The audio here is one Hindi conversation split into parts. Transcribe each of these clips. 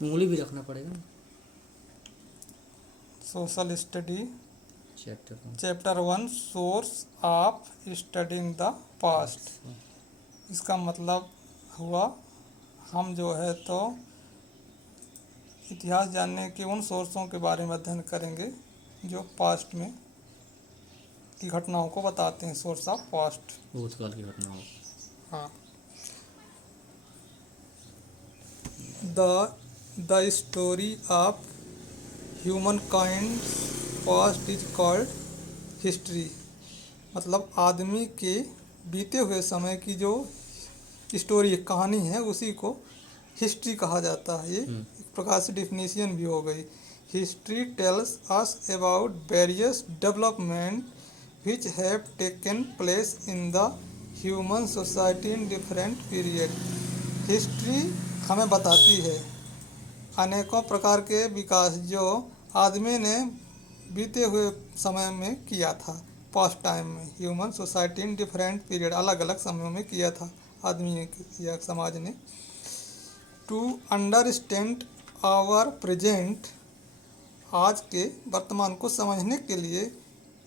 उंगली भी रखना पड़ेगा ना। Social study chapter chapter 1 source of studying the past. इसका मतलब हुआ हम जो है तो इतिहास जानने के उन सोर्सों के बारे में अध्ययन करेंगे जो पास्ट में की घटनाओं को बताते हैं। Source of past. भूतकाल की घटनाओं। हाँ। The story of human kind past is called history. मतलब आदमी के बीते हुए समय की जो स्टोरी कहानी है उसी को हिस्ट्री कहा जाता है। ये एक प्रकार से डिफिनीशन भी हो गई। History tells us about various development which have taken place in the human society in different period. History हमें बताती है अनेकों प्रकार के विकास जो आदमी ने बीते हुए समय में किया था। पास्ट टाइम में human society in different period अलग अलग समयों में किया था आदमी ने या समाज ने। टू अंडरस्टैंड आवर प्रेजेंट, आज के वर्तमान को समझने के लिए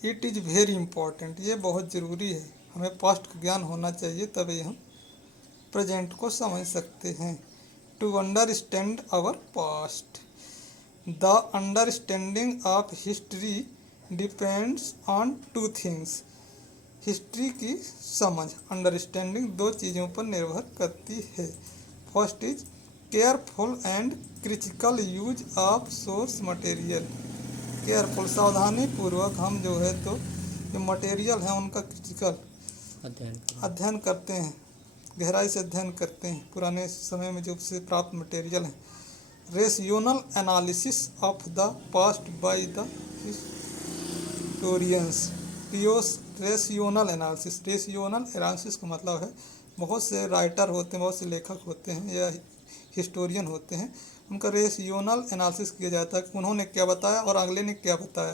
इट इज़ वेरी इम्पोर्टेंट, ये बहुत ज़रूरी है। हमें पास्ट का ज्ञान होना चाहिए तभी हम प्रेजेंट को समझ सकते हैं। To understand our past, the understanding of history depends on two things. History की समझ अंडरस्टैंडिंग दो चीज़ों पर निर्भर करती है। First is careful and critical use of source material. Careful सावधानी पूर्वक हम जो है तो जो मटेरियल है उनका क्रिटिकल अध्ययन करते हैं, गहराई से अध्ययन करते हैं पुराने समय में जो से प्राप्त मटेरियल है। Rational analysis of the passed by the historians. Rational analysis का मतलब है बहुत से राइटर होते हैं, बहुत से लेखक होते हैं या हिस्टोरियन होते हैं, उनका रेशनल एनालिसिस किया जाता है कि उन्होंने क्या बताया और अगले ने क्या बताया,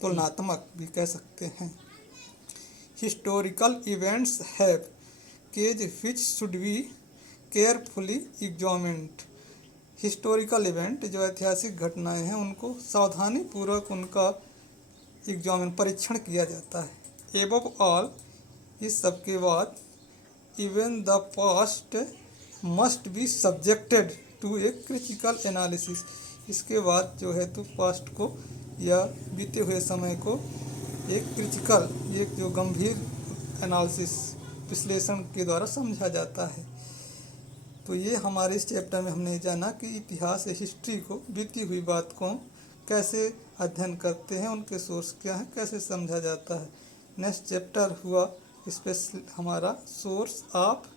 तुलनात्मक भी कह सकते हैं। Historical events have cases which should be carefully examined. Historical event जो ऐतिहासिक घटनाएं हैं उनको सावधानी पूर्वक उनका परीक्षण किया जाता है। एबव ऑल, इस सब के बाद even the past must be subjected to a critical analysis. इसके बाद जो है तो पास्ट को या बीते हुए समय को एक क्रिटिकल, एक जो गंभीर एनालिसिस विश्लेषण के द्वारा समझा जाता है। तो ये हमारे इस चैप्टर में हमने जाना कि इतिहास या हिस्ट्री को, बीती हुई बात को कैसे अध्ययन करते हैं, उनके सोर्स क्या हैं, कैसे समझा जाता है। नेक्स्ट चैप्टर हुआ स्पेशल हमारा सोर्स ऑफ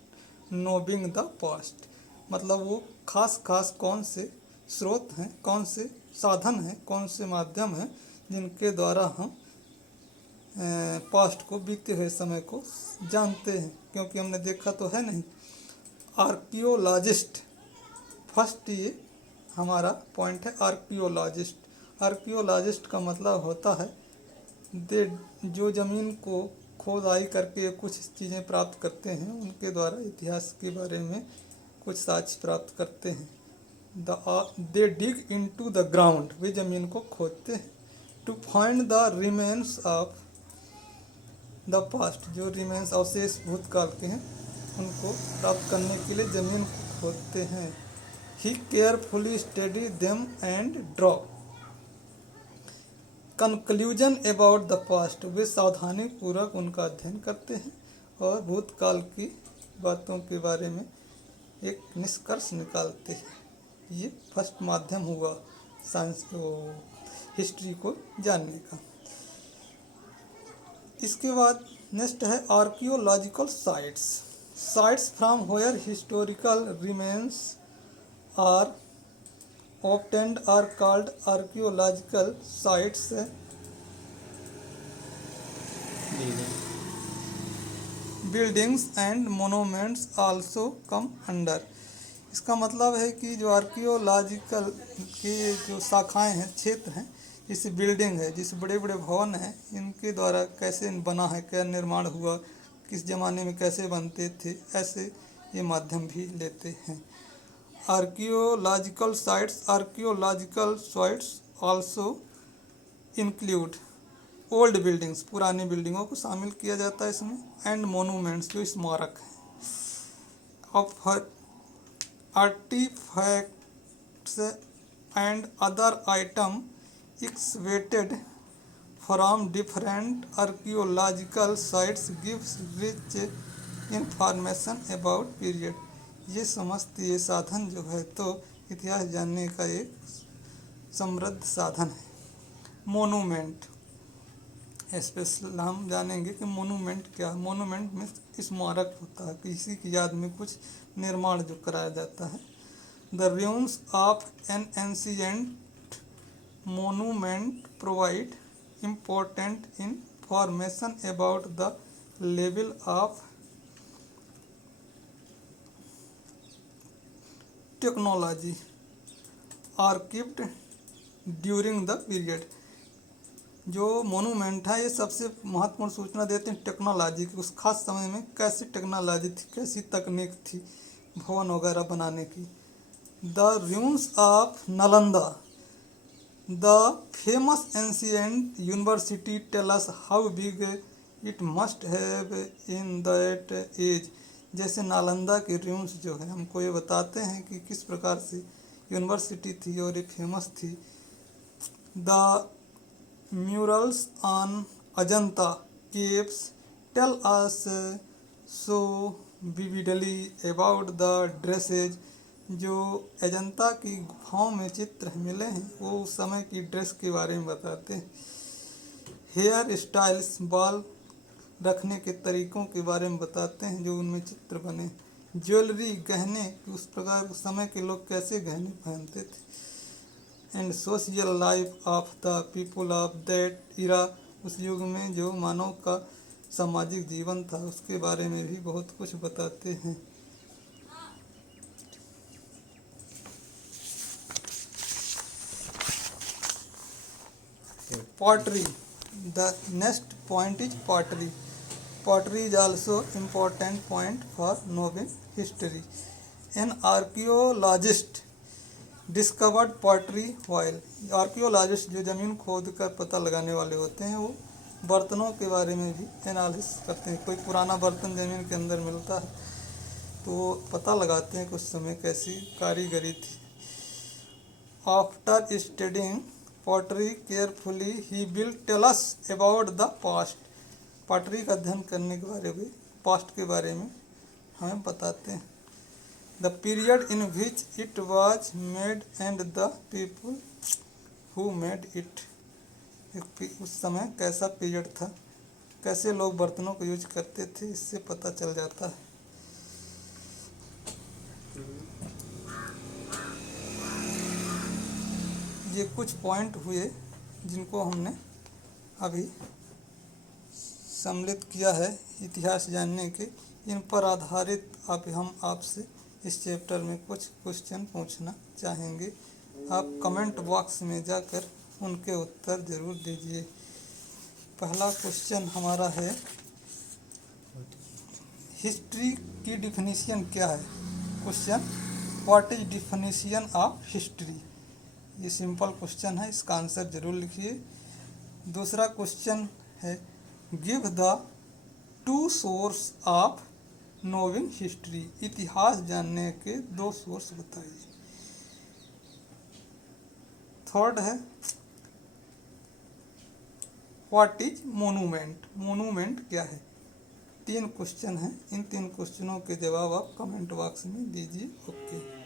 नोबिंग द पास्ट। मतलब वो खास कौन से स्रोत हैं, कौन से साधन हैं, कौन से माध्यम हैं जिनके द्वारा हम पास्ट को, बीते हुए समय को जानते हैं, क्योंकि हमने देखा तो है नहीं। आर्कियोलॉजिस्ट, फर्स्ट ये हमारा पॉइंट है आर्कियोलॉजिस्ट। आर्कियोलॉजिस्ट का मतलब होता है दे जो ज़मीन को खोदाई करके कुछ चीज़ें प्राप्त करते हैं, उनके द्वारा इतिहास के बारे में कुछ साक्ष्य प्राप्त करते हैं। They dig into the ground, वे ज़मीन को खोदते हैं। To find the remains of the past, जो रिमेन्स अवशेष भूतकाल के हैं उनको प्राप्त करने के लिए ज़मीन को खोदते हैं। He carefully study them and draw conclusion about the past, वे सावधानी पूर्वक उनका अध्ययन करते हैं और भूतकाल की बातों के बारे में एक निष्कर्ष निकालते हैं। ये फर्स्ट माध्यम हुआ साइंस को, हिस्ट्री को जानने का। इसके बाद नेक्स्ट है archaeological sites from where historical remains are obtained are called archaeological sites. Buildings and monuments also come under. इसका मतलब है कि जो आर्कियोलॉजिकल की जो शाखाएं हैं, क्षेत्र हैं, जैसे बिल्डिंग है, जिस बड़े बड़े भवन हैं, इनके द्वारा कैसे बना है, क्या निर्माण हुआ, किस ज़माने में कैसे बनते थे, ऐसे ये माध्यम भी लेते हैं। Archaeological sites also include old buildings, पुरानी बिल्डिंगों को शामिल किया जाता है इसमें, एंड मोनूमेंट्स जो स्मारक हैं, of artefacts and other item excavated from different archaeological sites gives rich information about period. ये समस्त ये साधन जो है तो इतिहास जानने का एक समृद्ध साधन है। मोनूमेंट स्पेशल हम जानेंगे कि मोनूमेंट क्या है। मोनूमेंट में स्मारक होता है, किसी की याद में कुछ निर्माण जो कराया जाता है। The ruins of N ancient monument provide important information about the level of technology archived during the period। जो मोनूमेंट है ये सबसे महत्वपूर्ण सूचना देते हैं टेक्नोलॉजी की, उस खास समय में कैसी टेक्नोलॉजी थी, कैसी तकनीक थी भवन वगैरह बनाने की। The ruins of Nalanda, the famous ancient university tell us how big it must have in that age। जैसे नालंदा की ruins जो है हमको ये बताते हैं कि किस प्रकार से यूनिवर्सिटी थी और ये फेमस थी। The murals on Ajanta caves tell us so vividly about the dresses. जो अजंता की गुफाओं में चित्र मिले हैं वो उस समय की ड्रेस के बारे में बताते हैं। हेयर स्टाइल्स, बाल रखने के तरीकों के बारे में बताते हैं जो उनमें चित्र बने। ज्वेलरी, गहने, उस प्रकार उस समय के लोग कैसे गहने पहनते थे। And social life of the people of that era, उस युग में जो मानव का सामाजिक जीवन था उसके बारे में भी बहुत कुछ बताते हैं। Pottery, the next point is pottery। Pottery is also important point for knowing history। An archaeologist discovered pottery while, archaeologist जो ज़मीन खोद कर पता लगाने वाले होते हैं वो बर्तनों के बारे में भी एनालिसिस करते हैं। कोई पुराना बर्तन ज़मीन के अंदर मिलता है तो वो पता लगाते हैं कि उस समय कैसी कारीगरी थी। After studying pottery carefully he will tell us about the past. Pottery का अध्ययन करने के बारे में, पास्ट के बारे में हमें बताते हैं। The period in which it was made and the people who made it. उस समय कैसा पीरियड था, कैसे लोग बर्तनों को यूज करते थे, इससे पता चल जाता है। ये कुछ पॉइंट हुए जिनको हमने अभी सम्मिलित किया है इतिहास जानने के। इन पर आधारित अब हम आपसे इस चैप्टर में कुछ क्वेश्चन पूछना चाहेंगे। आप कमेंट बॉक्स में जाकर उनके उत्तर ज़रूर दीजिए। पहला क्वेश्चन हमारा है, हिस्ट्री की डिफिनीशन क्या है। Question, what is definition of history. ये सिंपल क्वेश्चन है, इसका आंसर जरूर लिखिए। दूसरा क्वेश्चन है, give the two source of knowing history. इतिहास जानने के दो सोर्स बताइए। थर्ड है, व्हाट इज मोनूमेंट। मोनूमेंट क्या है। 3 क्वेश्चन हैं, इन 3 क्वेश्चनों के जवाब आप कमेंट बॉक्स में दीजिए। ओके।